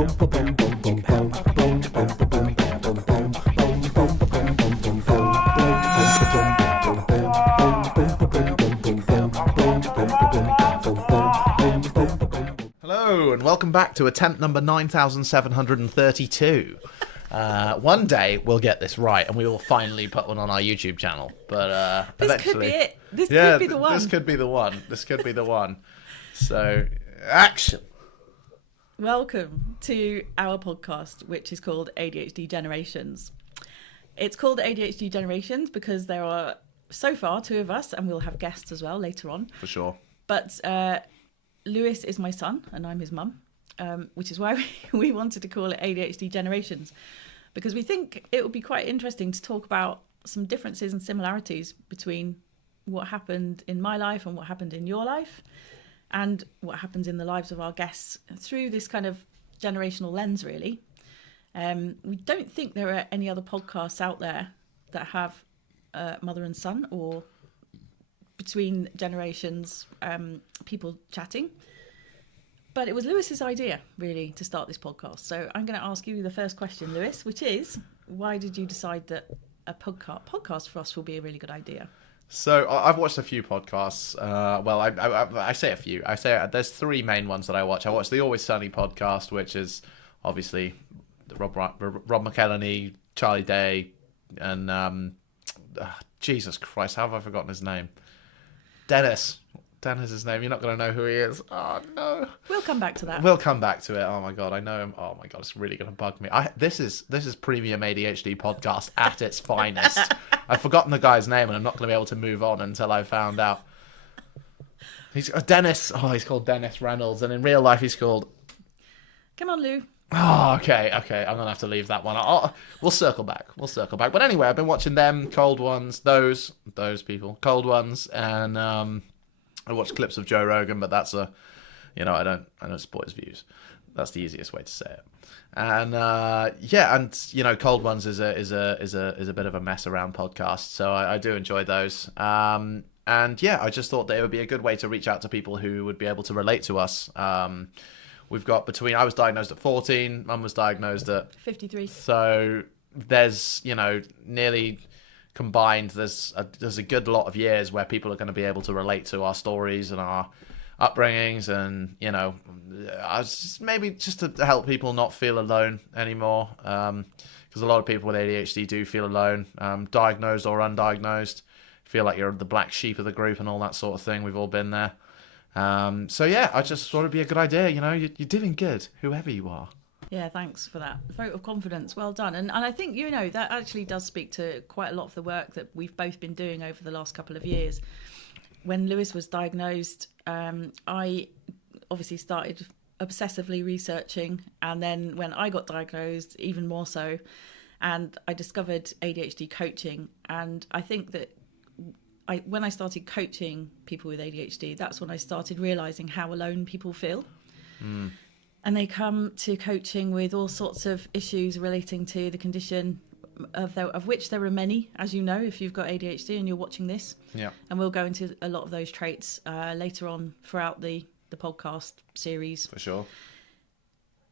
Hello and welcome back to attempt number 9732. One day we'll get this right and we will finally put one on our YouTube channel. But this eventually, could be it. This could be the one. This could be the one. This could be the one. So, action. Welcome to our podcast, which is called ADHD Generations. It's called ADHD Generations because there are so far two of us, and we'll have guests as well later on. For sure. But Lewis is my son and I'm his mum, which is why we wanted to call it ADHD Generations, because we think it would be quite interesting to talk about some differences and similarities between what happened in my life and what happened in your life and what happens in the lives of our guests through this kind of generational lens, really. We don't think there are any other podcasts out there that have mother and son or between generations, people chatting. But it was Lewis's idea, really, to start this podcast. So I'm going to ask you the first question, Lewis, which is, why did you decide that a podcast for us will be a really good idea? So I've watched a few podcasts. Well, I say a few. I say there's three main ones that I watch. I watch the Always Sunny podcast, which is obviously Rob McElhenney, Charlie Day, and Jesus Christ, how have I forgotten his name? Dennis is his name. You're not going to know who he is. Oh, no. We'll come back to that. We'll come back to it. Oh, my God. I know him. Oh, my God. It's really going to bug me. This is premium ADHD podcast at its finest. I've forgotten the guy's name, and I'm not going to be able to move on until I found out. He's Dennis. Oh, he's called Dennis Reynolds, and in real life, he's called... Come on, Lou. Oh, okay. I'm going to have to leave that one. We'll circle back. But anyway, I've been watching them, Cold Ones, those people, Cold Ones, and I watched clips of Joe Rogan, but that's I don't support his views. That's the easiest way to say it. And Cold Ones is a bit of a mess around podcast, so I do enjoy those. I just thought that it would be a good way to reach out to people who would be able to relate to us. We've got I was diagnosed at 14, Mum was diagnosed at 53. So there's, nearly combined, there's a good lot of years where people are going to be able to relate to our stories and our upbringings, and, maybe just to help people not feel alone anymore. Because a lot of people with ADHD do feel alone, diagnosed or undiagnosed, feel like you're the black sheep of the group and all that sort of thing. We've all been there. I just thought it'd be a good idea. You're doing good, whoever you are. Yeah, thanks for that vote of confidence. Well done. And I think, that actually does speak to quite a lot of the work that we've both been doing over the last couple of years. When Lewis was diagnosed, I obviously started obsessively researching. And then when I got diagnosed, even more so. And I discovered ADHD coaching. And I think that when I started coaching people with ADHD, that's when I started realising how alone people feel. Mm. And they come to coaching with all sorts of issues relating to the condition, of which there are many, as you know, if you've got ADHD and you're watching this. Yeah. And we'll go into a lot of those traits later on throughout the podcast series. For sure.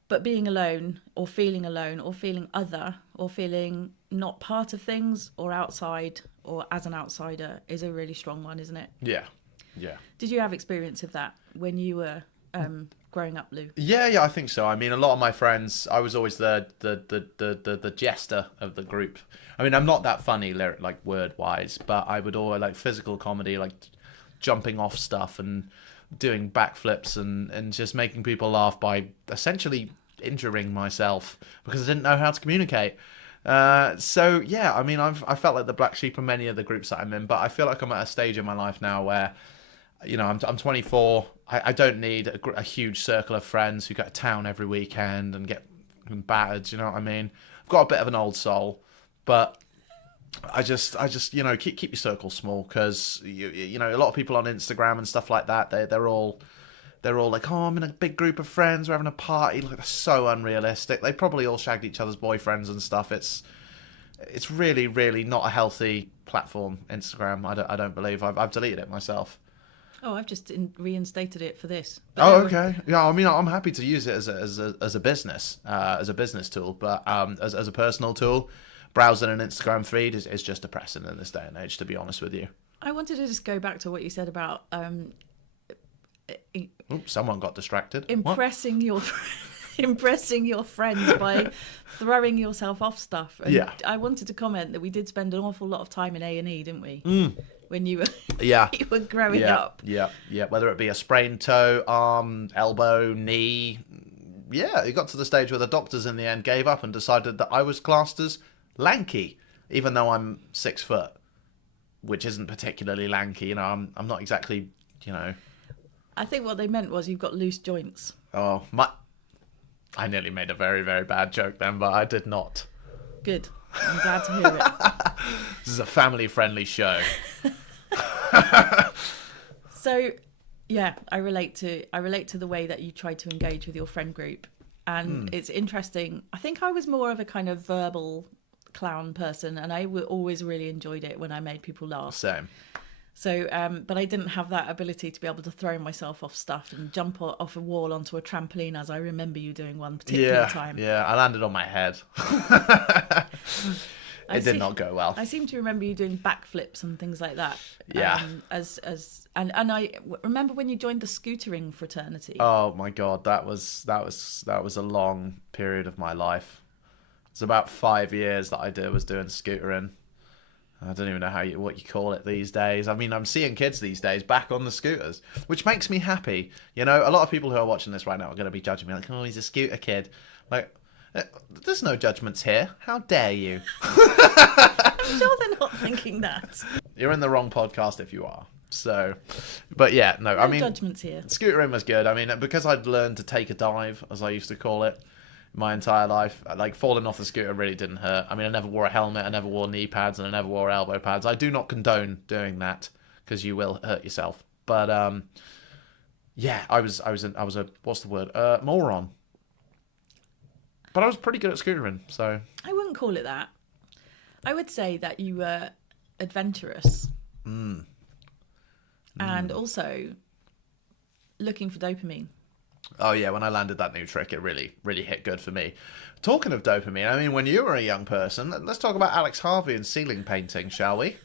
But being alone or feeling other or feeling not part of things or outside or as an outsider is a really strong one, isn't it? Yeah. Did you have experience of that when you were growing up, Lou? Yeah, I think so. I mean, a lot of my friends, I was always the jester of the group. I mean, I'm not that funny, like word-wise, but I would always like physical comedy, like jumping off stuff and doing backflips and just making people laugh by essentially injuring myself because I didn't know how to communicate. I mean, I felt like the black sheep in many of the groups that I'm in, but I feel like I'm at a stage in my life now where, I'm 24. I don't need a huge circle of friends who go to town every weekend and get battered. You know what I mean? I've got a bit of an old soul, but I just keep your circle small because a lot of people on Instagram and stuff like that, they're all like, oh, I'm in a big group of friends, we're having a party. Like, they're so unrealistic. They probably all shagged each other's boyfriends and stuff. It's really, really not a healthy platform, Instagram. I don't believe. I've deleted it myself. Oh, I've just reinstated it for this. Oh, okay. Yeah, I mean, I'm happy to use it as a business tool, but as a personal tool, browsing an Instagram feed is just depressing in this day and age, to be honest with you. I wanted to just go back to what you said about Oops, someone got distracted. impressing your impressing your friends by throwing yourself off stuff. And Yeah. I wanted to comment that we did spend an awful lot of time in A&E, didn't we? When you were Yeah. you were growing Yeah, up. yeah. Whether it be a sprained toe, arm, elbow, knee. Yeah, it got to the stage where the doctors in the end gave up and decided that I was classed as lanky, even though I'm 6 foot, which isn't particularly lanky. You know, I'm not exactly, you know. I think what they meant was you've got loose joints. Oh, I nearly made a very, very bad joke then, but I did not. Good. I'm glad to hear it. This is a family-friendly show. So, yeah, I relate to the way that you try to engage with your friend group, and it's interesting. I think I was more of a kind of verbal clown person, and I always really enjoyed it when I made people laugh. Same. So, but I didn't have that ability to be able to throw myself off stuff and jump off a wall onto a trampoline, as I remember you doing one particular time. Yeah, I landed on my head. It did not go well. I seem to remember you doing backflips and things like that. Yeah. And I remember when you joined the scootering fraternity. Oh my god, that was a long period of my life. It's about 5 years that I was doing scootering. I don't even know what you call it these days. I mean, I'm seeing kids these days back on the scooters, which makes me happy. You know, a lot of people who are watching this right now are going to be judging me like, oh, he's a scooter kid. Like, there's no judgments here. How dare you? I'm sure they're not thinking that. You're in the wrong podcast if you are. So, but yeah, no, I mean, judgments here. Scootering was good. I mean, because I'd learned to take a dive, as I used to call it, my entire life, like falling off the scooter really didn't hurt. I mean, I never wore a helmet, I never wore knee pads, and I never wore elbow pads. I do not condone doing that because you will hurt yourself. But yeah, I was a what's the word? Moron. But I was pretty good at scootering, so I wouldn't call it that. I would say that you were adventurous. And also looking for dopamine. Oh yeah, when I landed that new trick, it really, really hit good for me. Talking of dopamine, I mean, when you were a young person, let's talk about Alex Harvey and ceiling painting, shall we?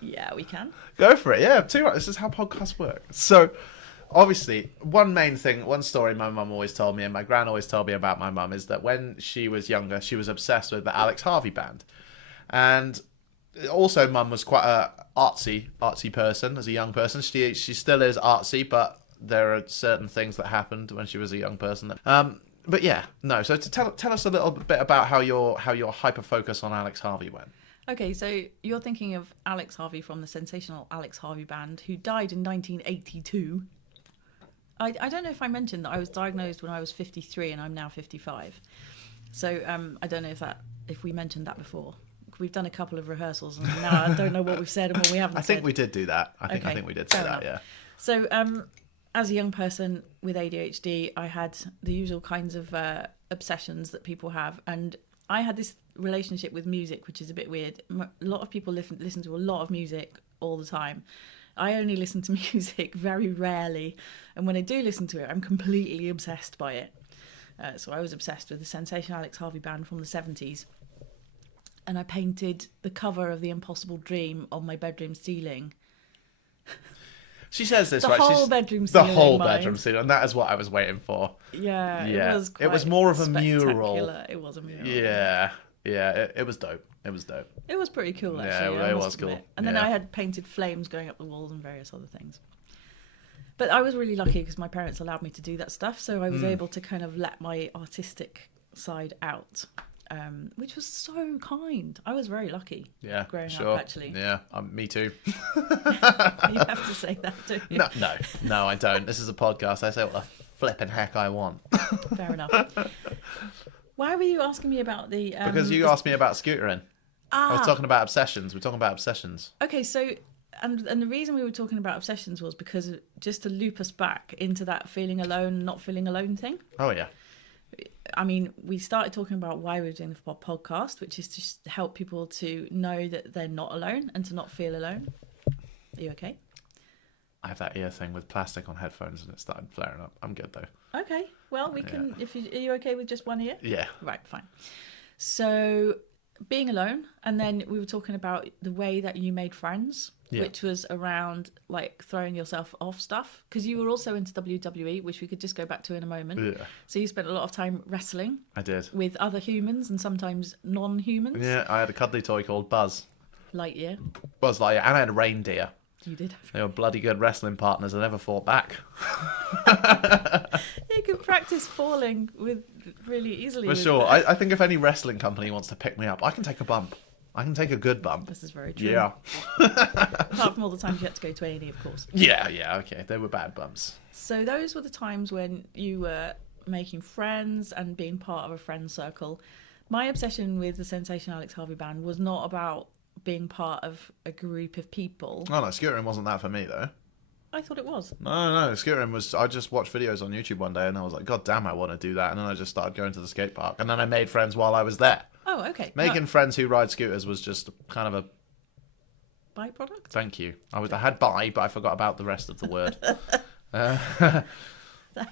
Yeah, we can. Go for it. Yeah, too right. This is how podcasts work. So, obviously, one story my mum always told me, and my gran always told me about my mum, is that when she was younger, she was obsessed with the Alex Harvey band, and also mum was quite a artsy person as a young person. She still is artsy, but there are certain things that happened when she was a young person. But yeah, no. So to tell us a little bit about how your hyper focus on Alex Harvey went. Okay, so you're thinking of Alex Harvey from the sensational Alex Harvey Band, who died in 1982. I don't know if I mentioned that I was diagnosed when I was 53 and I'm now 55. So I don't know if we mentioned that before. We've done a couple of rehearsals and now I don't know what we've said and what we haven't said. I think we did do that. I think we did say that, yeah. So as a young person with ADHD, I had the usual kinds of obsessions that people have. And I had this relationship with music, which is a bit weird. A lot of people listen to a lot of music all the time. I only listen to music very rarely. And when I do listen to it, I'm completely obsessed by it. So I was obsessed with the sensational Alex Harvey Band from the 70s. And I painted the cover of The Impossible Dream on my bedroom ceiling. She says this, the right? Whole bedroom ceiling. The whole bedroom ceiling, and that is what I was waiting for. Yeah. It was more of a mural. It was a mural. Yeah. It was dope. It was dope. It was pretty cool, actually. Yeah, it was cool. And then I had painted flames going up the walls and various other things. But I was really lucky because my parents allowed me to do that stuff, so I was able to kind of let my artistic side out. Which was so kind. I was very lucky. Yeah, growing sure. up, actually. Yeah, me too. You have to say that, don't you? No, I don't. This is a podcast. I say what the flipping heck I want. Fair enough. Why were you asking me about the? Because you asked me about scootering. I was talking about obsessions. We're talking about obsessions. Okay, so and the reason we were talking about obsessions was because just to loop us back into that feeling alone, not feeling alone thing. Oh yeah. I mean, we started talking about why we're doing the podcast, which is to help people to know that they're not alone and to not feel alone. Are you okay? I have that ear thing with plastic on headphones and it started flaring up. I'm good though. Okay. Well, we can. Are you okay with just one ear? Yeah. Right. Fine. So, being alone, and then we were talking about the way that you made friends, which was around like throwing yourself off stuff, because you were also into WWE, which we could just go back to in a moment. Yeah. So you spent a lot of time wrestling. I did. With other humans and sometimes non-humans. Yeah, I had a cuddly toy called Buzz. Lightyear. Buzz Lightyear, and I had a reindeer. You did. They were bloody good wrestling partners. I never fought back. You could practice falling with really easily. For sure. I think if any wrestling company wants to pick me up, I can take a bump. I can take a good bump. This is very true. Yeah. Apart from all the times you had to go to A&E, of course. Yeah, okay. They were bad bumps. So those were the times when you were making friends and being part of a friend circle. My obsession with the Sensation Alex Harvey Band was not about being part of a group of people. Oh, no, scootering wasn't that for me, though. I thought it was. No, scootering was... I just watched videos on YouTube one day and I was like, God damn, I want to do that. And then I just started going to the skate park. And then I made friends while I was there. Oh, okay. Making friends who ride scooters was just kind of a... byproduct? Thank you. I had bi, but I forgot about the rest of the word. That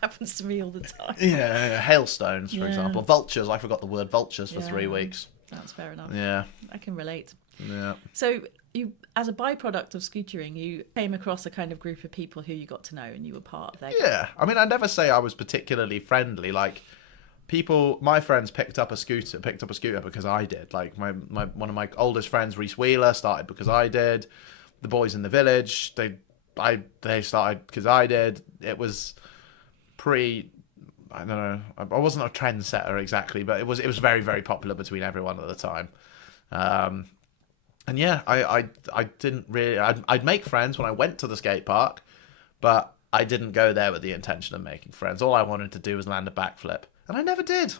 happens to me all the time. Yeah, hailstones, for example. Vultures, I forgot the word vultures for 3 weeks. That's fair enough. Yeah. I can relate. Yeah. So you, as a byproduct of scootering, you came across a kind of group of people who you got to know and you were part of their group. Yeah. I mean, I'd never say I was particularly friendly. Like, my friends picked up a scooter because I did. Like, one of my oldest friends, Reese Wheeler, started because I did. The boys in the village, they started because I did. It was I don't know. I wasn't a trendsetter exactly, but it was very, very popular between everyone at the time. And yeah, I didn't really... I'd make friends when I went to the skate park, but I didn't go there with the intention of making friends. All I wanted to do was land a backflip, and I never did.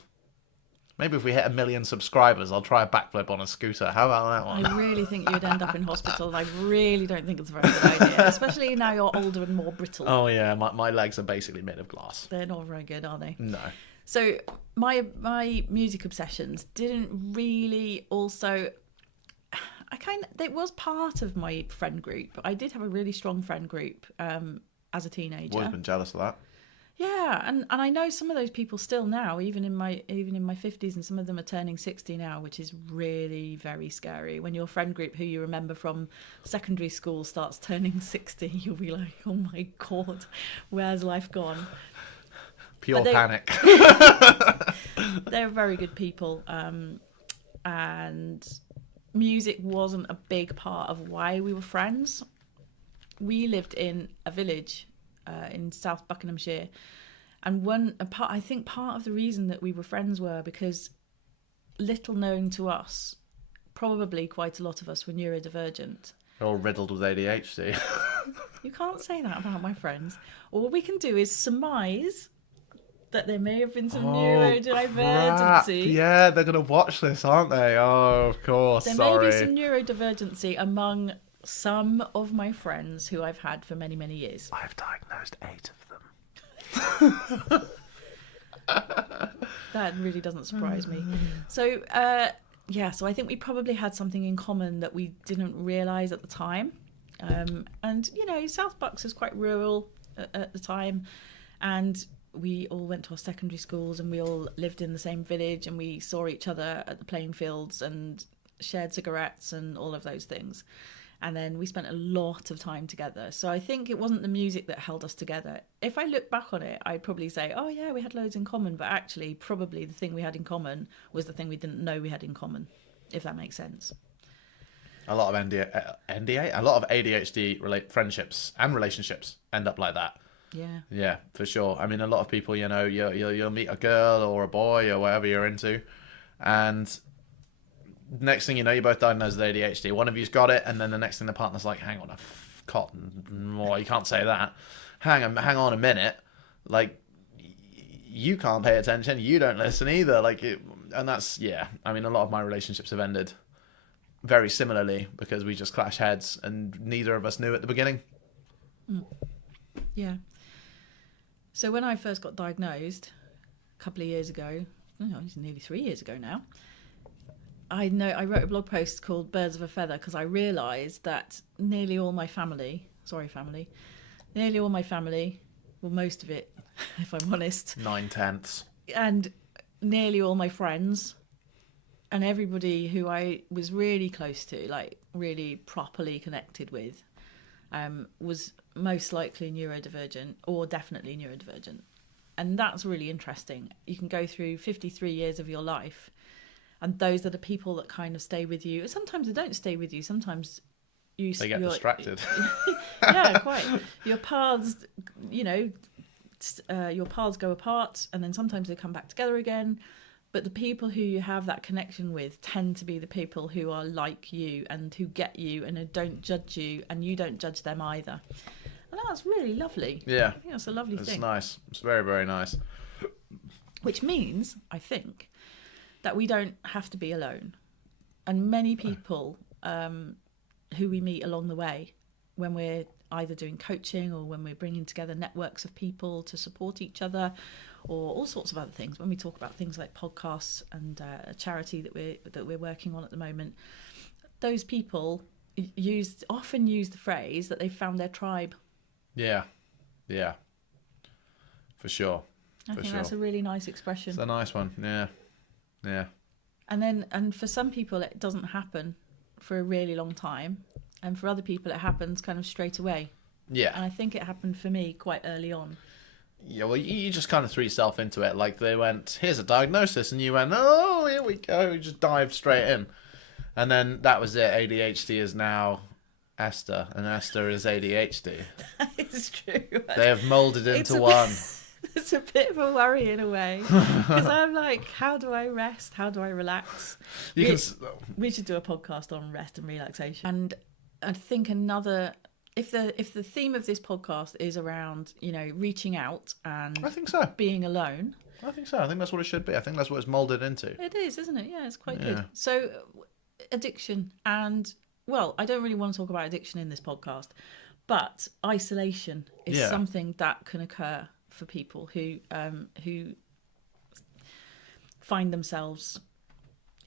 Maybe if we hit 1 million subscribers, I'll try a backflip on a scooter. How about that one? I really think you'd end up in hospital, and I really don't think it's a very good idea, especially now you're older and more brittle. Oh yeah, my legs are basically made of glass. They're not very good, are they? No. So my music obsessions didn't really also... it was part of my friend group. I did have a really strong friend group as a teenager. Always been jealous of that. Yeah, and I know some of those people still now, even in my 50s, and some of them are turning 60 now, which is really very scary. When your friend group who you remember from secondary school starts turning 60, you'll be like, oh my God, where's life gone? Pure panic. They're very good people, and music wasn't a big part of why we were friends. We lived in a village in South Buckinghamshire, and I think part of the reason that we were friends were because, little known to us, probably quite a lot of us were neurodivergent. They're all riddled with ADHD. You can't say that about my friends. All we can do is surmise that there may have been some neurodivergency. Yeah, they're going to watch this, aren't they? Oh, of course. There may be some neurodivergency among some of my friends who I've had for many, many years. I've diagnosed 8 of them. That really doesn't surprise me. So, so I think we probably had something in common that we didn't realise at the time. And, South Bucks is quite rural at the time. And we all went to our secondary schools and we all lived in the same village and we saw each other at the playing fields and shared cigarettes and all of those things. And then we spent a lot of time together. So I think it wasn't the music that held us together. If I look back on it, I'd probably say, oh yeah, we had loads in common. But actually, probably the thing we had in common was the thing we didn't know we had in common, if that makes sense. A lot of NDA, a lot of ADHD friendships and relationships end up like that. Yeah, for sure. I mean, a lot of people, you'll meet a girl or a boy or whatever you're into, and next thing you know, you're both diagnosed with ADHD. One of you's got it, and then the next thing the partner's like, hang on a cotton. Well, you can't say that. Hang on a minute. Like, you can't pay attention. You don't listen either. And that's, yeah. I mean, a lot of my relationships have ended very similarly because we just clash heads and neither of us knew at the beginning. Yeah. So when I first got diagnosed a couple of years ago, it's nearly 3 years ago now, I know I wrote a blog post called Birds of a Feather because I realised that nearly all my family, nearly all my family, well, most of it, if I'm honest, 9/10. and nearly all my friends and everybody who I was really close to, like really properly connected with, was most likely neurodivergent or definitely neurodivergent. And that's really interesting. You can go through 53 years of your life, and those are the people that kind of stay with you. Sometimes they don't stay with you. Sometimes they get distracted. Yeah, quite. Your paths, your paths go apart, and then sometimes they come back together again. But the people who you have that connection with tend to be the people who are like you and who get you and who don't judge you, and you don't judge them either. And that's really lovely. Yeah. Yeah, it's a lovely thing. It's nice. It's very, very nice. Which means, I think, that we don't have to be alone. And many people who we meet along the way, when we're either doing coaching or when we're bringing together networks of people to support each other, or all sorts of other things, when we talk about things like podcasts and a charity that we're working on at the moment, those people often use the phrase that they've found their tribe. Yeah. For sure. I think that's a really nice expression. It's a nice one. Yeah. And for some people it doesn't happen for a really long time, and for other people it happens kind of straight away. Yeah. And I think it happened for me quite early on. Yeah, well, you just kind of threw yourself into it. Like, they went, here's a diagnosis, and you went, oh, here we go. You just dived straight in. And then that was it. ADHD is now Esther, and Esther is ADHD. That is true. They have moulded into one. It's a bit of a worry in a way, because I'm like, how do I rest? How do I relax? We should do a podcast on rest and relaxation. And I think if the theme of this podcast is around, reaching out and I think so. Being alone. I think so. I think that's what it should be. I think that's what it's moulded into. It is, isn't it? Yeah, it's quite good. So addiction and, well, I don't really want to talk about addiction in this podcast, but isolation is something that can occur for people who find themselves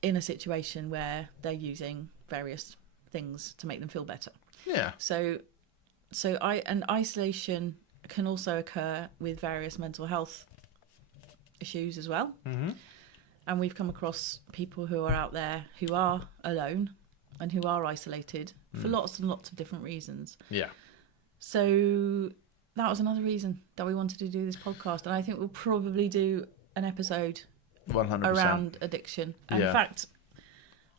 in a situation where they're using various things to make them feel better. Yeah. So isolation can also occur with various mental health issues as well. Mm-hmm. And we've come across people who are out there who are alone and who are isolated for lots and lots of different reasons. Yeah. So that was another reason that we wanted to do this podcast. And I think we'll probably do an episode 100%. around addiction. In fact,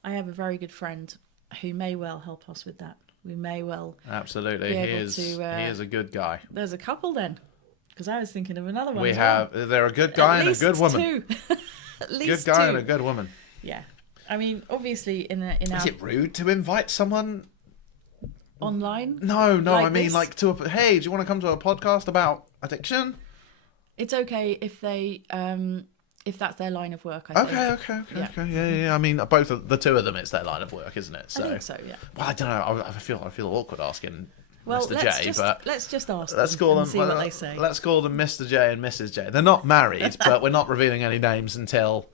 I have a very good friend who may well help us with that. We may well. Absolutely. He is a good guy. There's a couple then, because I was thinking of another one. They're a good guy and a good woman. Two. At least good guy two. and a good woman. Yeah. I mean, obviously Is it rude to invite someone online? No, like I mean, this? like, hey, do you want to come to a podcast about addiction? It's okay if they if that's their line of work, I think. Okay. Yeah. I mean, the two of them, it's their line of work, isn't it? So, I think so, yeah. Well, I don't know. I feel awkward asking Well, Mr. J, but let's just ask let's them call and them. see what they say. Let's call them Mr. J and Mrs. J. They're not married, but we're not revealing any names until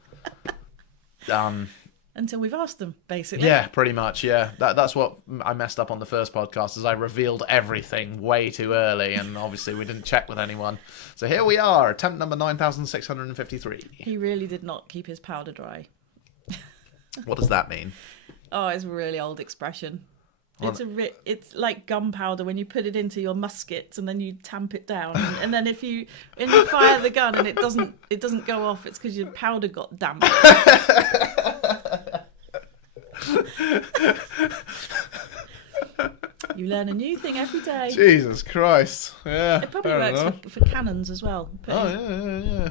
Until we've asked them, basically. Yeah, pretty much. Yeah, that's what I messed up on the first podcast, is I revealed everything way too early, and obviously we didn't check with anyone. So here we are, attempt number 9,653. He really did not keep his powder dry. What does that mean? Oh, it's a really old expression. It's like gunpowder when you put it into your musket and then you tamp it down, and then when you fire the gun and it doesn't go off, it's because your powder got damp. You learn a new thing every day. Jesus Christ! Yeah, it probably works for cannons as well. Yeah.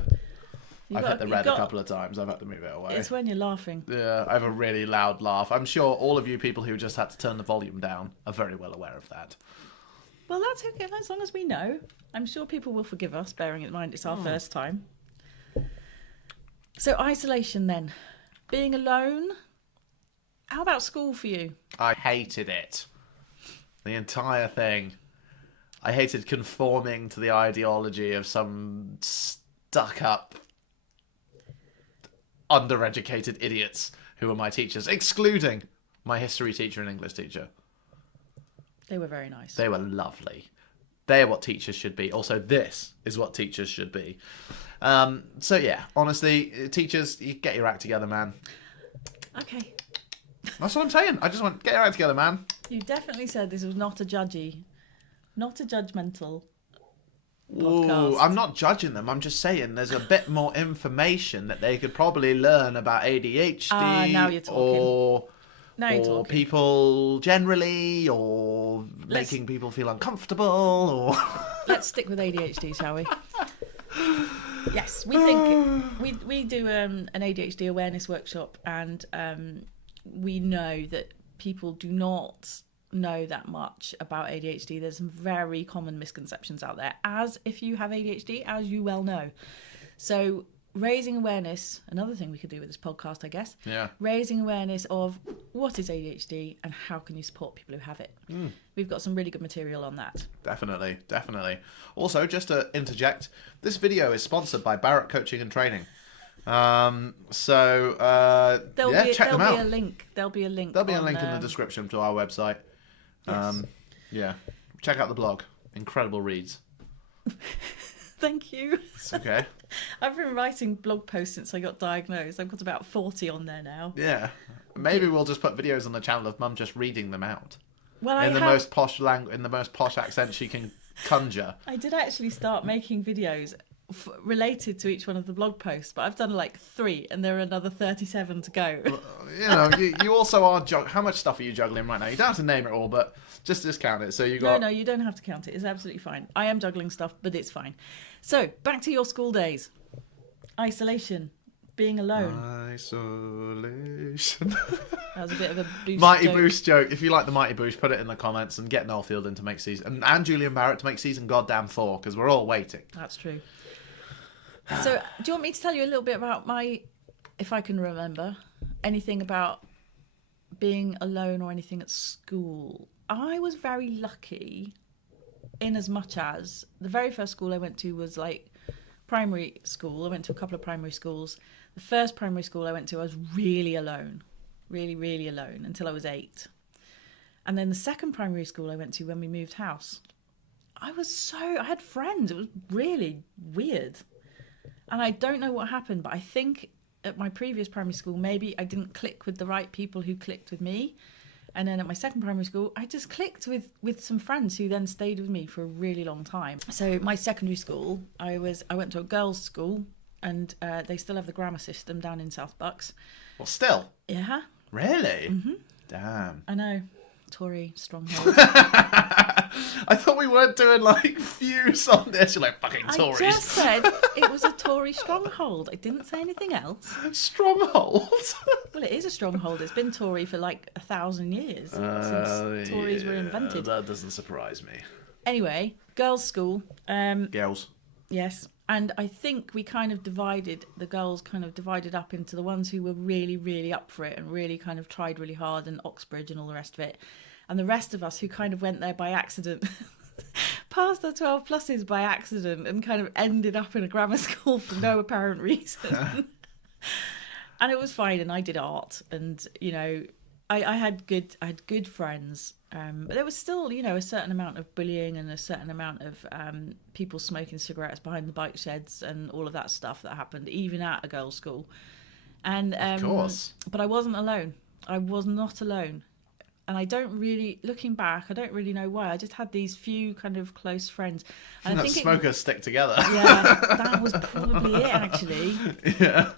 I've hit the red a couple of times. I've had to move it away. It's when you're laughing. Yeah, I have a really loud laugh. I'm sure all of you people who just had to turn the volume down are very well aware of that. Well, that's okay, as long as we know. I'm sure people will forgive us, bearing in mind it's our first time. So isolation then. Being alone. How about school for you? I hated it. The entire thing. I hated conforming to the ideology of some stuck-up, undereducated idiots who were my teachers, excluding my history teacher and English teacher. They were very nice. They were lovely. They're what teachers should be. Also, this is what teachers should be. So yeah, honestly, teachers, you get your act together, man. Okay. That's what I'm saying. I just want, get your act together, man. You definitely said this was not a judgy, not a judgmental Ooh, podcast. I'm not judging them. I'm just saying there's a bit more information that they could probably learn about ADHD now you're talking. Now you're or talking. people generally, or making people feel uncomfortable, or Let's stick with ADHD, shall we? Yes, we think we do an ADHD awareness workshop, and we know that people do not know that much about ADHD. There's some very common misconceptions out there, as if you have ADHD, as you well know. So raising awareness, another thing we could do with this podcast, I guess. yeah. Raising awareness of what is ADHD and how can you support people who have it. We've got some really good material on that. Definitely, definitely. Also, just to interject, this video is sponsored by Barrett Coaching and Training. Check them out. There'll be a link. There'll be a link There'll be a on, link in the description to our website. Yes. Yeah, check out the blog. Incredible reads. Thank you. It's okay. I've been writing blog posts since I got diagnosed. I've got about 40 on there now. Yeah. Maybe we'll just put videos on the channel of Mum just reading them out Well, in the most posh accent she can conjure. I did actually start making videos related to each one of the blog posts, but I've done like 3 and there are another 37 to go. You know, you also are how much stuff are you juggling right now? You don't have to name it all, but just discount it. So you got No, you don't have to count it. It's absolutely fine. I am juggling stuff, but it's fine. So back to your school days. Isolation, being alone. Isolation. That was a bit of a boost Mighty joke. Boost joke. If you like the Mighty Boost, put it in the comments and get Noel Fielding to make season and Julian Barrett to make season goddamn 4 because we're all waiting. That's true. So, do you want me to tell you a little bit about if I can remember, anything about being alone or anything at school? I was very lucky in as much as the very first school I went to was like primary school. I went to a couple of primary schools. The first primary school I went to, I was really alone, really, really alone until I was 8. And then the second primary school I went to when we moved house, I had friends. It was really weird. And I don't know what happened, but I think at my previous primary school, maybe I didn't click with the right people who clicked with me. And then at my second primary school, I just clicked with some friends who then stayed with me for a really long time. So my secondary school, I went to a girls' school, and they still have the grammar system down in South Bucks. Well, still. Yeah. Really? Mm-hmm. Damn. I know. Tory stronghold. I thought we weren't doing like views on this. You're like fucking Tories. I just said it was a Tory stronghold. I didn't say anything else. Stronghold. Well, it is a stronghold. It's been Tory for like 1,000 years since Tories were invented. That doesn't surprise me. Anyway, girls' school. Girls. Yes. And I think the girls kind of divided up into the ones who were really, really up for it and really kind of tried really hard, and Oxbridge and all the rest of it. And the rest of us who kind of went there by accident, passed our 12 pluses by accident and kind of ended up in a grammar school for no apparent reason. And it was fine. And I did art, and, you know, I had good friends. But there was still, you know, a certain amount of bullying and a certain amount of people smoking cigarettes behind the bike sheds and all of that stuff that happened, even at a girls' school. And of course. But I wasn't alone. I was not alone. And looking back, I don't really know why. I just had these few kind of close friends. And I think smokers stick together. Yeah, that was probably it, actually. Yeah.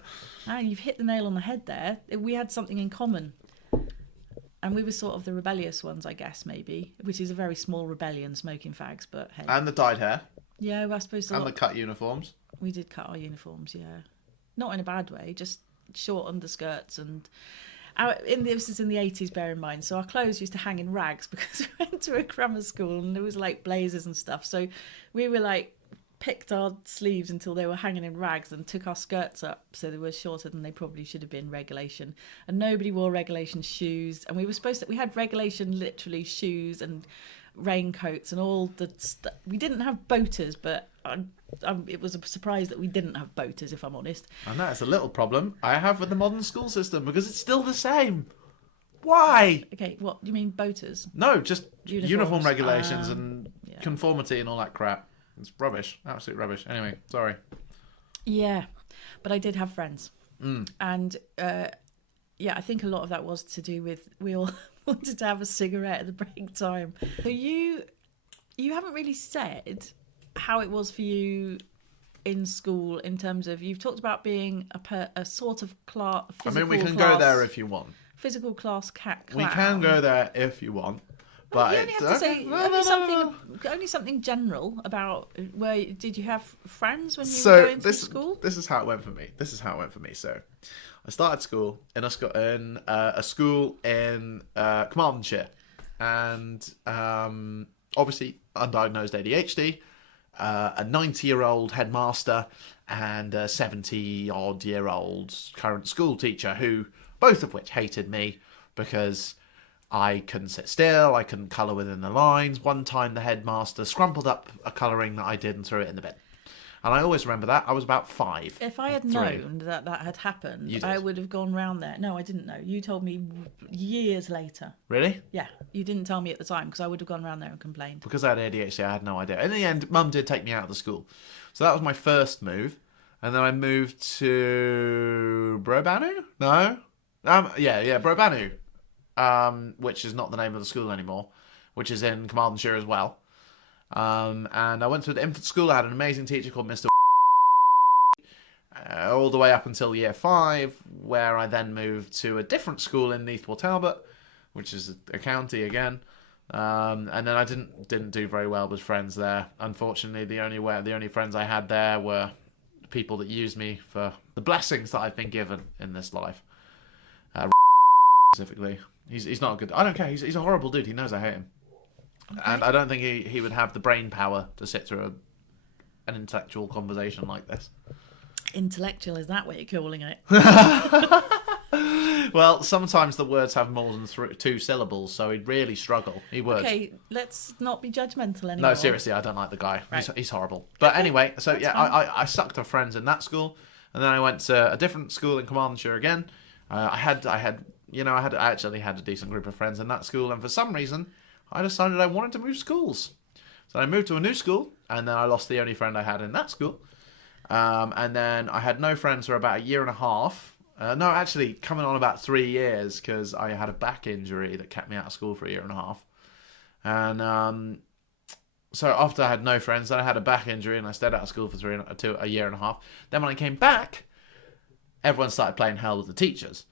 You've hit the nail on the head there. We had something in common. And we were sort of the rebellious ones, I guess, maybe, which is a very small rebellion, smoking fags, but hey. And the dyed hair. Yeah, well, I suppose And the cut uniforms. We did cut our uniforms, yeah. Not in a bad way, just short underskirts and... this is in the 80s, bear in mind, so our clothes used to hang in rags because we went to a grammar school and there was like blazers and stuff, so we were like picked our sleeves until they were hanging in rags and took our skirts up so they were shorter than they probably should have been, regulation. And nobody wore regulation shoes, and we had regulation literally shoes and raincoats and all the stuff. We didn't have boaters, but it was a surprise that we didn't have boaters, if I'm honest. I know, it's a little problem I have with the modern school system, because it's still the same. Why? Okay, what do you mean boaters? No, just Uniforms. uniform regulations and Yeah. conformity and all that crap. It's rubbish. Absolute rubbish. Anyway, sorry. Yeah, but I did have friends, and I think a lot of that was to do with we all wanted to have a cigarette at the break time. So you haven't really said how it was for you in school in terms of, you've talked about being a sort of class. I mean, we can go there if you want. Physical class cat We clown. can go there if you want. But you only have to say only something general about where did you have friends when you were going to school? This is how it went for me. So, I started school in a school in Carmarthenshire, and obviously undiagnosed ADHD, a 90-year-old headmaster, and a 70-odd-year-old current school teacher, who both of which hated me because I couldn't sit still, I couldn't colour within the lines. One time the headmaster scrumpled up a colouring that I did and threw it in the bin. And I always remember that. I was about 5. If I had known that had happened, I would have gone round there. No, I didn't know. You told me years later. Really? Yeah, you didn't tell me at the time, because I would have gone round there and complained. Because I had ADHD, I had no idea. In the end, Mum did take me out of the school. So that was my first move. And then I moved to Brobanu? No? Brobanu. Which is not the name of the school anymore, which is in Carmarthenshire as well. And I went to an infant school. I had an amazing teacher called Mr. All the way up until year 5, where I then moved to a different school in Neathport Talbot, which is a county again. And then I didn't do very well with friends there. Unfortunately, the only friends I had there were people that used me for the blessings that I've been given in this life. Specifically. He's not a good... I don't care. He's a horrible dude. He knows I hate him. Okay. And I don't think he would have the brain power to sit through an intellectual conversation like this. Intellectual, is that what you're calling it? Well, sometimes the words have more than 2 syllables, so he'd really struggle. He would. Okay, let's not be judgmental anymore. No, seriously, I don't like the guy. Right. He's horrible. But okay, anyway, so yeah, I sucked off friends in that school, and then I went to a different school in Carmarthenshire again. I actually had a decent group of friends in that school, and for some reason, I decided I wanted to move schools. So I moved to a new school, and then I lost the only friend I had in that school. And then I had no friends for about a year and a half. No, actually, coming on about 3 years, because I had a back injury that kept me out of school for a year and a half. And so after I had no friends, then I had a back injury, and I stayed out of school for a year and a half. Then when I came back, everyone started playing hell with the teachers.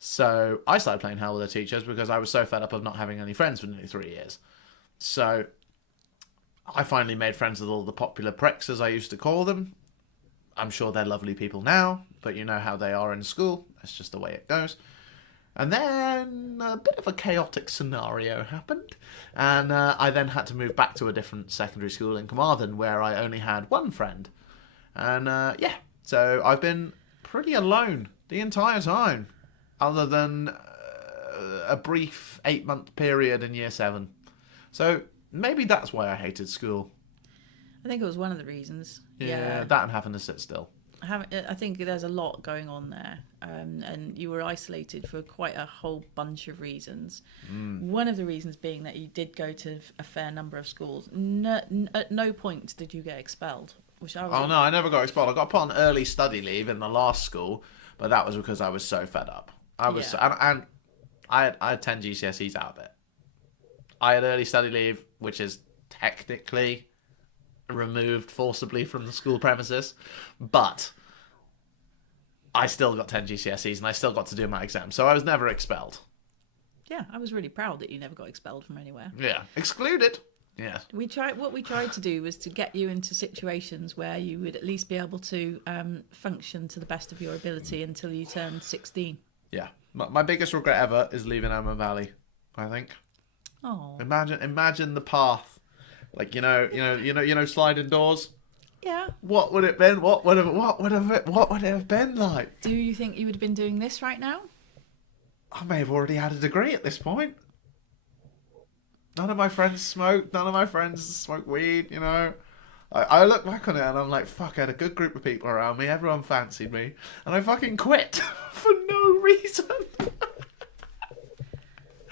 So I started playing hell with the teachers because I was so fed up of not having any friends for nearly 3 years. So I finally made friends with all the popular pricks, as I used to call them. I'm sure they're lovely people now, but you know how they are in school. That's just the way it goes. And then a bit of a chaotic scenario happened. And I then had to move back to a different secondary school in Carmarthen, where I only had one friend. And so I've been pretty alone the entire time, other than a brief 8-month period in year 7. So maybe that's why I hated school. I think it was one of the reasons. Yeah, that and having to sit still. I think there's a lot going on there, and you were isolated for quite a whole bunch of reasons. One of the reasons being that you did go to a fair number of schools. At no point did you get expelled. No, I never got expelled. I got put on early study leave in the last school, but that was because I was so fed up. And I had 10 GCSEs out of it. I had early study leave, which is technically removed forcibly from the school premises, but I still got 10 GCSEs and I still got to do my exam, so I was never expelled. Yeah, I was really proud that you never got expelled from anywhere. Yeah, excluded. Yeah. What we tried to do was to get you into situations where you would at least be able to function to the best of your ability until you turned 16. Yeah, my biggest regret ever is leaving Amma Valley, I think. Oh. Imagine the path. Like, you know, sliding doors. Yeah. What would it have been? What would it have been like? Do you think you would have been doing this right now? I may have already had a degree at this point. None of my friends smoke. None of my friends smoke weed. You know, I look back on it and I'm like, fuck, I had a good group of people around me, everyone fancied me, and I fucking quit for no reason.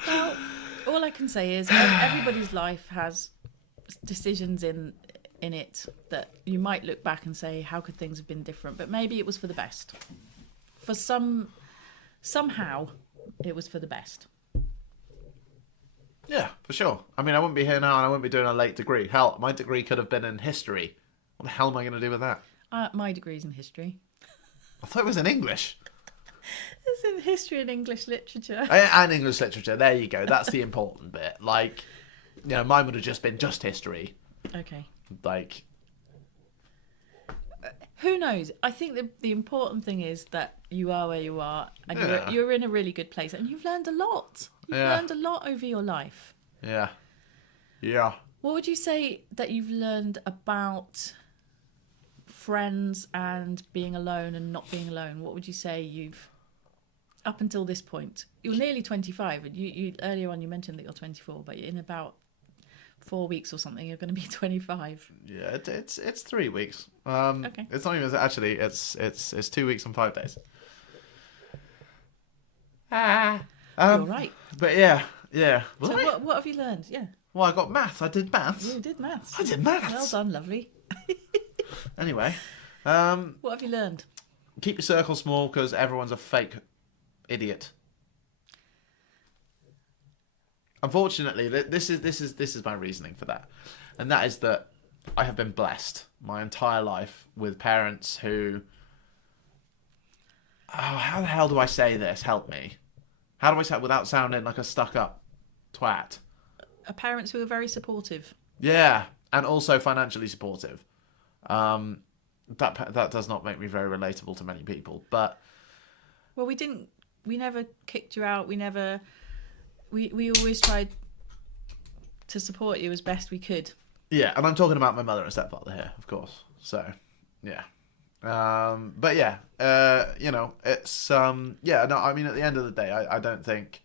Well, all I can say is everybody's life has decisions in it that you might look back and say, how could things have been different? But maybe it was for the best. For somehow, it was for the best. Yeah, for sure. I mean, I wouldn't be here now and I wouldn't be doing a late degree. Hell, my degree could have been in history. What the hell am I going to do with that? My degree's in history. I thought it was in English. It's in history and English literature. And English literature, there you go. That's the important bit. Like, you know, mine would have just been just history. Okay. Like, who knows? I think the important thing is that you are where you are, and Yeah. you're in a really good place, and you've learned a lot. You've learned a lot over your life. yeah. Yeah. What would you say that you've learned about friends and being alone and not being alone? What would you say you've, up until this point? You're nearly 25, and you earlier on you mentioned that you're 24, but in about 4 weeks or something you're going to be 25. Yeah, it's 3 weeks. Okay. It's not even actually. It's 2 weeks and 5 days. You're right. But yeah. Was So I? what have you learned? Yeah, Well, I got maths. I did maths. you did maths. I did maths. Well done, lovely. Anyway, What have you learned? keep your circle small because everyone's a fake idiot. Unfortunately, this is my reasoning for that, and that is that I have been blessed my entire life with parents who. Oh, how the hell do I say this? Help me. How do I say it without sounding like a stuck-up twat? Parents who are very supportive. Yeah, and also financially supportive. That does not make me very relatable to many people, but Well, we never kicked you out. We always tried to support you as best we could. yeah, and I'm talking about my mother and stepfather here, of course. So, yeah. But yeah, you know, it's yeah. No, I mean, at the end of the day, I don't think,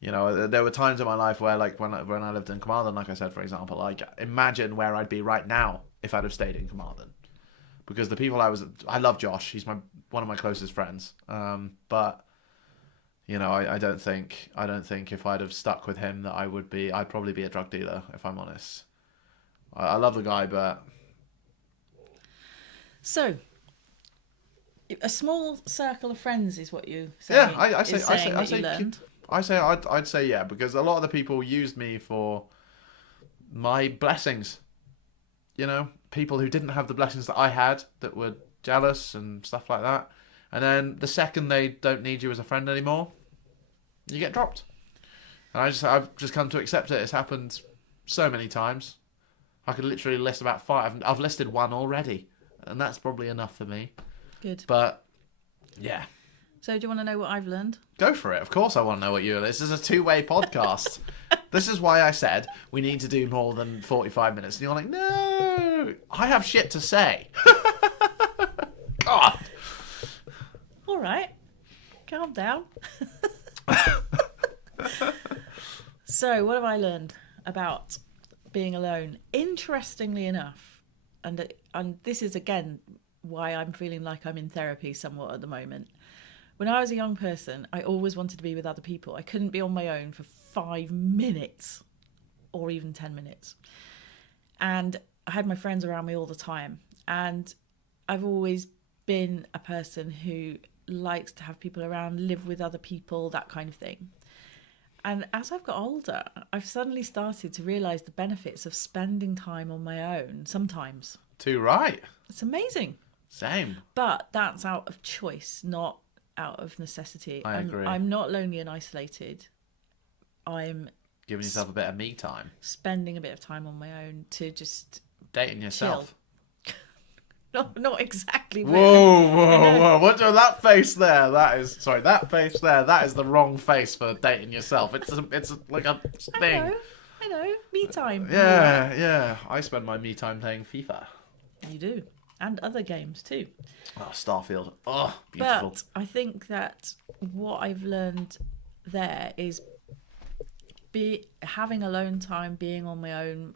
you know, there were times in my life where, like, when I lived in Carmarthen, like I said, for example, like, imagine where I'd be right now if I'd have stayed in Carmarthen, because the people I love Josh. He's one of my closest friends. But you know, I don't think if I'd have stuck with him that I'd probably be a drug dealer, if I'm honest. I love the guy, but. So, a small circle of friends is what you say. Yeah, I'd say yeah, because a lot of the people used me for my blessings. You know, people who didn't have the blessings that I had, that were jealous and stuff like that. And then the second they don't need you as a friend anymore, you get dropped. And I've just come to accept it. It's happened so many times. I could literally list about 5. I've listed 1 already, and that's probably enough for me. Good. But yeah. So, do you want to know what I've learned? Go for it. Of course I want to know what you... This is a 2-way podcast. This is why I said we need to do more than 45 minutes. And you're like, no, I have shit to say. God. All right. Calm down. So, what have I learned about being alone? Interestingly enough, and this is, again, why I'm feeling like I'm in therapy somewhat at the moment. When I was a young person, I always wanted to be with other people. I couldn't be on my own for 5 minutes or even 10 minutes. And I had my friends around me all the time. And I've always been a person who likes to have people around, live with other people, that kind of thing. And as I've got older, I've suddenly started to realise the benefits of spending time on my own sometimes. Too right. It's amazing. Same. But that's out of choice, not out of necessity. I agree. I'm not lonely and isolated. I'm Giving yourself a bit of me time. spending a bit of time on my own to just Dating yourself. not exactly. Whoa. What's that face there? That face there. That is the wrong face for dating yourself. It's like a thing. I know. Me time. Yeah. I spend my me time playing FIFA. You do. And other games too. Oh, Starfield. Oh, beautiful. But I think that what I've learned there is having alone time, being on my own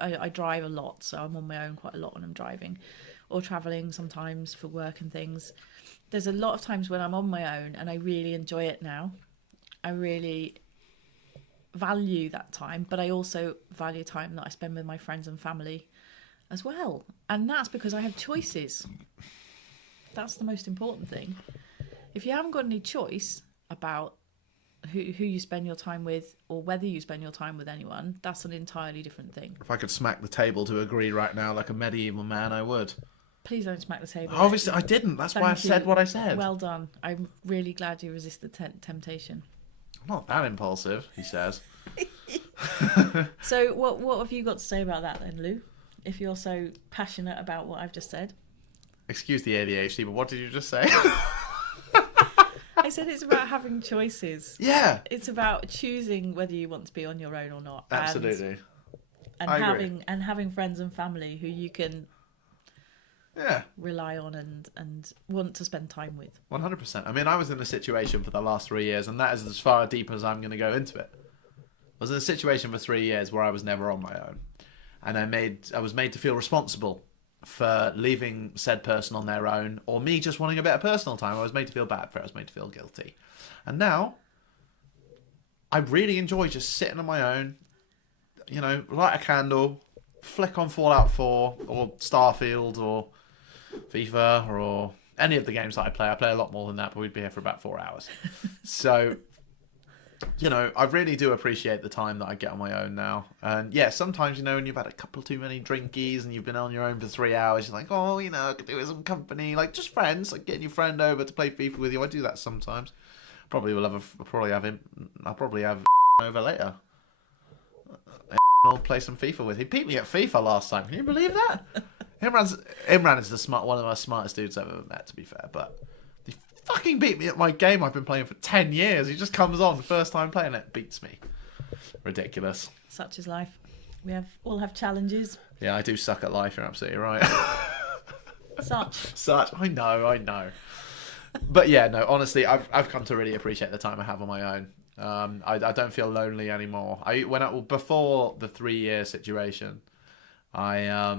I drive a lot, so I'm on my own quite a lot when I'm driving or traveling sometimes for work and things. There's a lot of times when I'm on my own and I really enjoy it now. I really value that time, but I also value time that I spend with my friends and family as well. And that's because I have choices. That's the most important thing. If you haven't got any choice about who you spend your time with or whether you spend your time with anyone, that's an entirely different thing. If I could smack the table to agree right now like a medieval man, I would. Please don't smack the table. Obviously, I didn't. That's why I said what I said. Well done. I'm really glad you resisted temptation. I'm not that impulsive, he says. So what have you got to say about that then, Lou? If you're so passionate about what I've just said. Excuse the ADHD, but what did you just say? I said it's about having choices. Yeah. It's about choosing whether you want to be on your own or not. Absolutely. And having friends and family who you can rely on and want to spend time with. 100%. I mean, I was in a situation for the last 3 years, and that is as far deep as I'm going to go into it. I was in a situation for 3 years where I was never on my own. And I was made to feel responsible for leaving said person on their own, or me just wanting a bit of personal time. I was made to feel bad for it. I was made to feel guilty. And now, I really enjoy just sitting on my own, you know, light a candle, flick on Fallout 4, or Starfield, or FIFA, or any of the games that I play. I play a lot more than that, but we'd be here for about 4 hours. So, you know, I really do appreciate the time that I get on my own now. And yeah, sometimes, you know, when you've had a couple too many drinkies and you've been on your own for 3 hours, you're like, oh, you know, I could do with some company, like just friends, like getting your friend over to play FIFA with you. I do that sometimes. I'll probably have over later. I'll play some FIFA with. He beat me at FIFA last time. Can you believe that? Imran is one of the smartest dudes I've ever met, to be fair, but he fucking beat me at my game I've been playing for 10 years. He just comes on the first time playing it, beats me. Ridiculous. Such is life. We all have challenges. Yeah, I do suck at life, you're absolutely right. Such. I know. But yeah, no, honestly, I've come to really appreciate the time I have on my own. I don't feel lonely anymore. Before the 3-year situation, I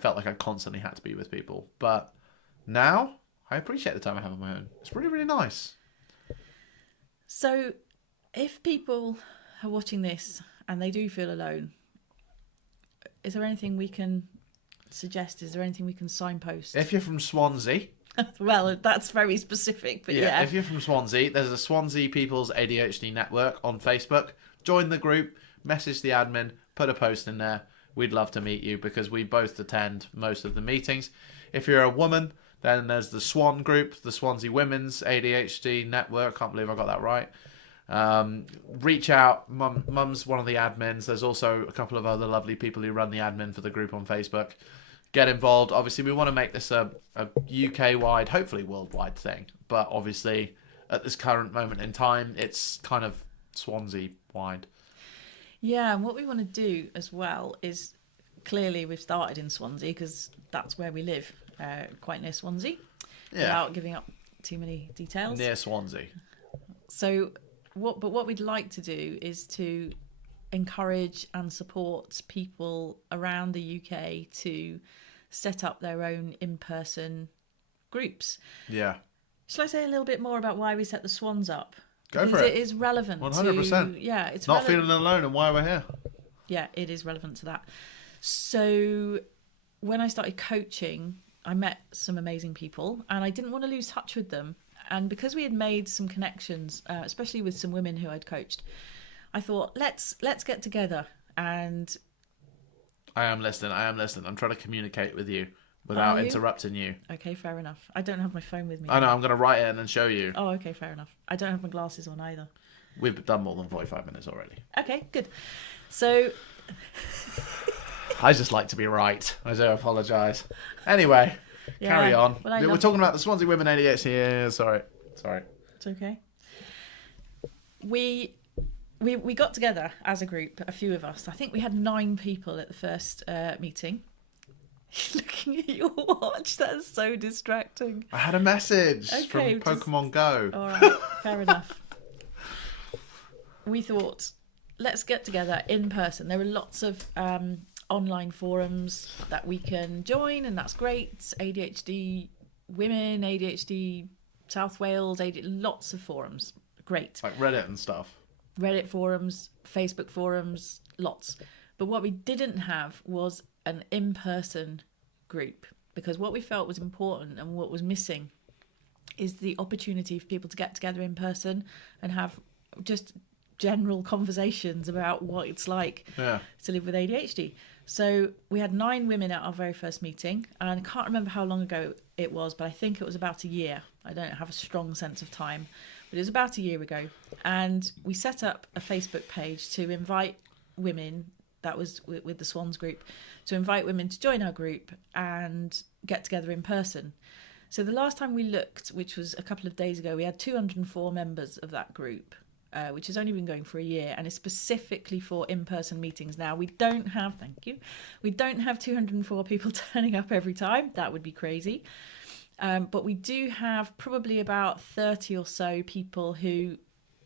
felt like I constantly had to be with people. But now, I appreciate the time I have on my own. It's really, really nice. So, if people are watching this and they do feel alone, is there anything we can suggest? Is there anything we can signpost? If you're from Swansea... Well, that's very specific, but yeah. If you're from Swansea, there's a Swansea People's ADHD Network on Facebook. Join the group, message the admin, put a post in there. We'd love to meet you because we both attend most of the meetings. If you're a woman, then there's the Swan group, the Swansea Women's ADHD Network. Can't believe I got that right. Reach out. Mum's one of the admins. There's also a couple of other lovely people who run the admin for the group on Facebook. Get involved. Obviously, we want to make this a UK-wide, hopefully worldwide thing. But obviously, at this current moment in time, it's kind of Swansea-wide. Yeah, and what we want to do as well is, clearly we've started in Swansea because that's where we live, quite near Swansea, without giving up too many details. Near Swansea. So, what we'd like to do is to encourage and support people around the UK to set up their own in-person groups. Yeah. Shall I say a little bit more about why we set the Swans up? Go for it. It is relevant 100%. It's not feeling alone and why we're here. Yeah, it is relevant to that. So when I started coaching, I met some amazing people and I didn't want to lose touch with them. And because we had made some connections, especially with some women who I'd coached, I thought, let's get together and... I am listening. I'm trying to communicate with you without interrupting you. Okay, fair enough. I don't have my phone with me. I know, I'm going to write it and then show you. Oh, okay, fair enough. I don't have my glasses on either. We've done more than 45 minutes already. Okay, good. So... I just like to be right. I do apologise. Anyway, carry on. Well, we're talking about the Swansea Women ADHD here. Sorry. It's okay. We got together as a group, a few of us. I think we had 9 people at the first meeting. Looking at your watch, that's so distracting. I had a message from Pokemon Go. All right, fair enough. We thought, let's get together in person. There were lots of online forums that we can join, and that's great. ADHD Women, ADHD South Wales, lots of forums. Great. Like Reddit and stuff. Reddit forums, Facebook forums, lots. But what we didn't have was an in-person group, because what we felt was important and what was missing is the opportunity for people to get together in person and have just general conversations about what it's like to live with ADHD. So we had 9 women at our very first meeting, and I can't remember how long ago it was, but I think it was about a year. I don't have a strong sense of time, but it was about a year ago. And we set up a Facebook page to invite women, that was with the Swans group, to invite women to join our group and get together in person. So the last time we looked, which was a couple of days ago, we had 204 members of that group, which has only been going for a year, and is specifically for in-person meetings. Now, we don't have 204 people turning up every time. That would be crazy. But we do have probably about 30 or so people who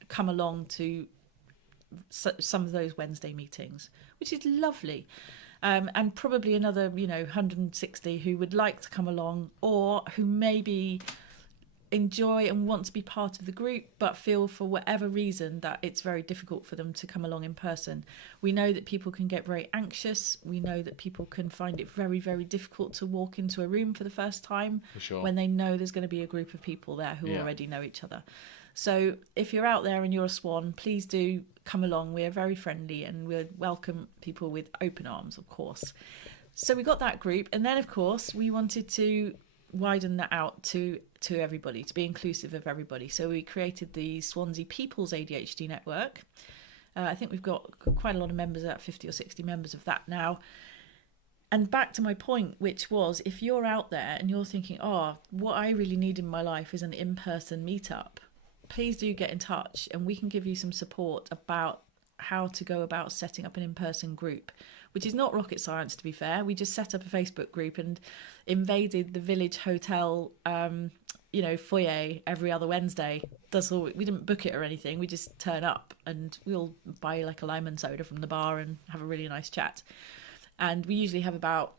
come along to some of those Wednesday meetings, which is lovely. And probably another, 160 who would like to come along, or who maybe enjoy and want to be part of the group but feel for whatever reason that it's very difficult for them to come along in person. We know that people can get very anxious. We know that people can find it very, very difficult to walk into a room for the first time, For sure. when they know there's going to be a group of people there who already know each other. So if you're out there and you're a Swan, please do come along. We are very friendly and we'll welcome people with open arms, of course. So we got that group, and then of course we wanted to widen that out to everybody, to be inclusive of everybody. So we created the Swansea People's ADHD Network. I think we've got quite a lot of members, about 50 or 60 members of that now. And back to my point, which was, if you're out there and you're thinking, what I really need in my life is an in-person meetup, please do get in touch and we can give you some support about how to go about setting up an in-person group, which is not rocket science, to be fair. We just set up a Facebook group and invaded the village hotel, foyer every other Wednesday. That's all. We didn't book it or anything. We just turn up and we'll buy like a lime and soda from the bar and have a really nice chat. And we usually have about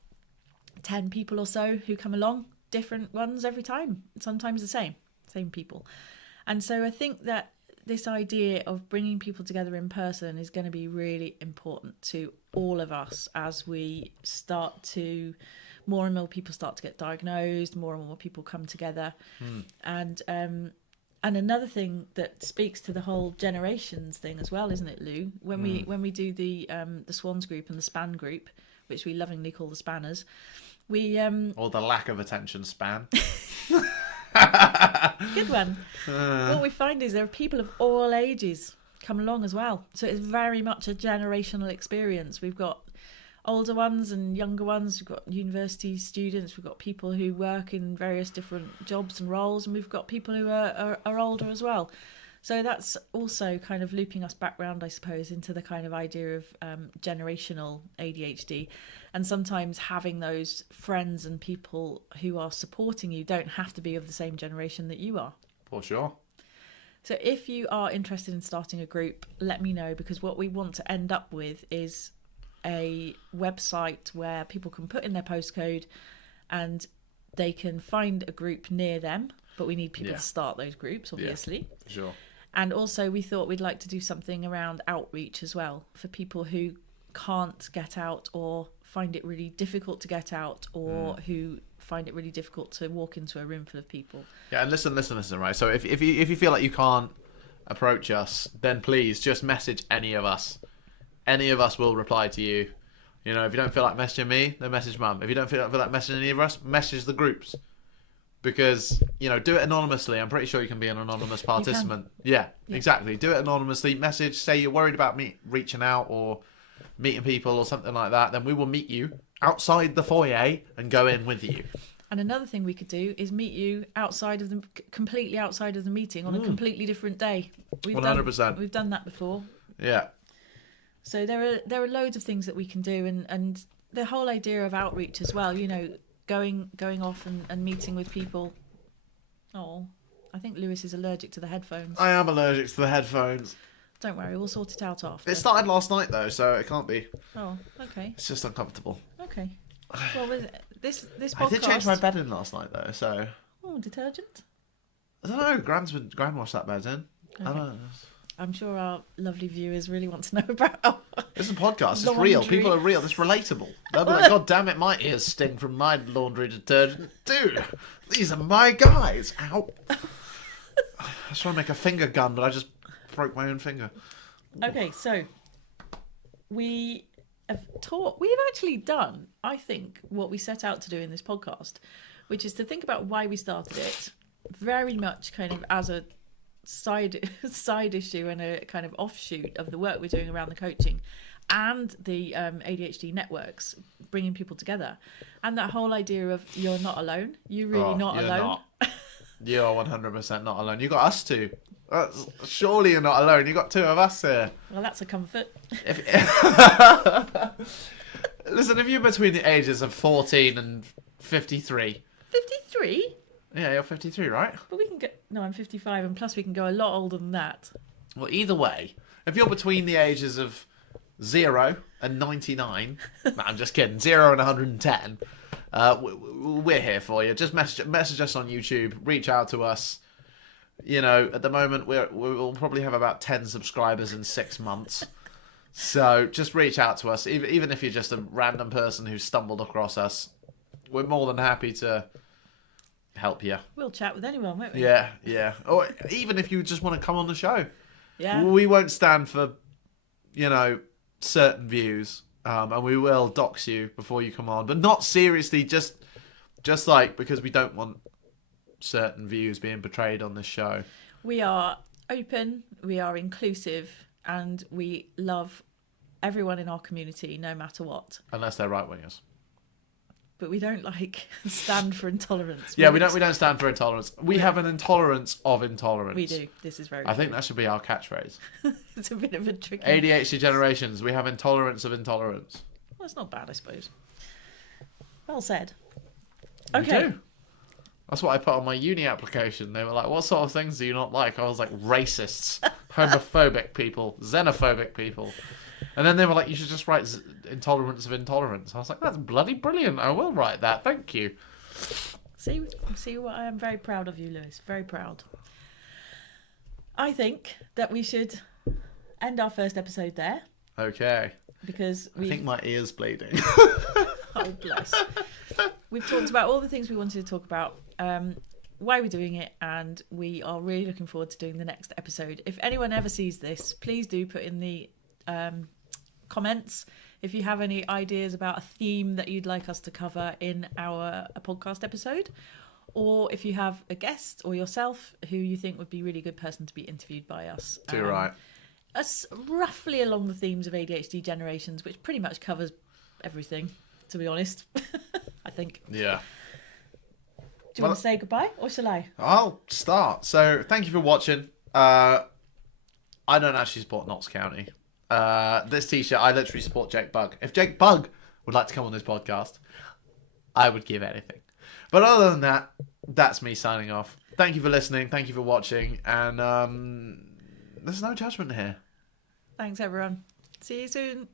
10 people or so who come along, different ones every time, sometimes the same people. And so I think that this idea of bringing people together in person is going to be really important to all of us as we start to, more and more people start to get diagnosed, more and more people come together. And another thing that speaks to the whole generations thing as well, isn't it, Lou? When we do the Swans group and the Span group, which we lovingly call the Spanners, we or the lack of attention span. Good one. What we find is there are people of all ages come along as well. So it's very much a generational experience. We've got older ones and younger ones. We've got university students. We've got people who work in various different jobs and roles. And we've got people who are older as well. So that's also kind of looping us back round, I suppose, into the kind of idea of generational ADHD. And sometimes having those friends and people who are supporting you don't have to be of the same generation that you are. For sure. So if you are interested in starting a group, let me know, because what we want to end up with is a website where people can put in their postcode and they can find a group near them. But we need people to start those groups, obviously. Yeah, for sure. And also we thought we'd like to do something around outreach as well for people who can't get out or find it really difficult to get out, or who find it really difficult to walk into a room full of people. Yeah, and listen, right? So if you feel like you can't approach us, then please just message any of us. Any of us will reply to you. You know, if you don't feel like messaging me, then message Mum. If you don't feel like messaging any of us, message the groups. Because, do it anonymously. I'm pretty sure you can be an anonymous participant. Yeah, exactly. Do it anonymously. Message, say you're worried about me reaching out or meeting people or something like that. Then we will meet you outside the foyer and go in with you. And another thing we could do is meet you completely outside of the meeting on a completely different day. 100%. We've done that before. Yeah. So there are loads of things that we can do, and the whole idea of outreach as well, going off and meeting with people. I think Lewis is allergic to the headphones. I am allergic to the headphones. Don't worry, we'll sort it out after. It started last night though, so it can't be. Oh, okay. It's just uncomfortable. Okay. Well, with this podcast... I did change my bed in last night though, so... Oh, detergent? I don't know, Gran washed that bed in. I don't know. I'm sure our lovely viewers really want to know about... This is a podcast, it's Laundry. real, people are real, it's relatable. They'll be like, God damn it, my ears sting from my laundry detergent. Dude, these are my guys. Ow. I was trying to make a finger gun, but I just broke my own finger. Okay, so we've actually done, I think, what we set out to do in this podcast, which is to think about why we started it, very much kind of as a side issue and a kind of offshoot of the work we're doing around the coaching and the ADHD networks, bringing people together, and that whole idea of you're not alone. You're really not you're alone. Not. You're 100% not alone. You got us two. Surely you're not alone. You got two of us here. Well, that's a comfort. Listen, if you're between the ages of 14 and 53. 53? Yeah, you're 53, right? But we can go... No, I'm 55, and plus we can go a lot older than that. Well, either way, if you're between the ages of 0 and 99... No, I'm just kidding. 0 and 110. We're here for you. Just message us on YouTube. Reach out to us. You know, at the moment, we'll probably have about 10 subscribers in 6 months. So just reach out to us. Even if you're just a random person who stumbled across us, we're more than happy to help you. We'll chat with anyone, won't we? Yeah. Or even if you just want to come on the show. Yeah. We won't stand for, certain views. And we will dox you before you come on. But not seriously, just like because we don't want certain views being portrayed on this show. We are open, we are inclusive, and we love everyone in our community, no matter what. Unless they're right-wingers. But we don't stand for intolerance. Yeah, we don't stand for intolerance. We have an intolerance of intolerance. We do. This is very I think true. that should be our catchphrase. It's a bit of a tricky... ADHD generations, we have intolerance of intolerance. Well, it's not bad, I suppose. Well said. We Okay. do. That's what I put on my uni application. They were like, what sort of things do you not like? I was like, racists, homophobic people, xenophobic people. And then they were like, you should just write intolerance of intolerance. I was like, that's bloody brilliant. I will write that. Thank you. See what I am very proud of you, Lewis. Very proud. I think that we should end our first episode there. Okay. Because I think my ear's bleeding. Oh, bless. We've talked about all the things we wanted to talk about, why we're doing it, and we are really looking forward to doing the next episode. If anyone ever sees this, please do put in the comments if you have any ideas about a theme that you'd like us to cover in our podcast episode, or if you have a guest or yourself who you think would be a really good person to be interviewed by us. Too right. Us roughly along the themes of ADHD generations, which pretty much covers everything, to be honest. I think. Yeah. Do you want to say goodbye, or shall I? I'll start. So, thank you for watching. I don't actually support Notts County. This t-shirt, I literally support Jake Bugg. If Jake Bugg would like to come on this podcast, I would give anything. But other than that, that's me signing off. Thank you for listening. Thank you for watching. And there's no judgment here. Thanks, everyone. See you soon.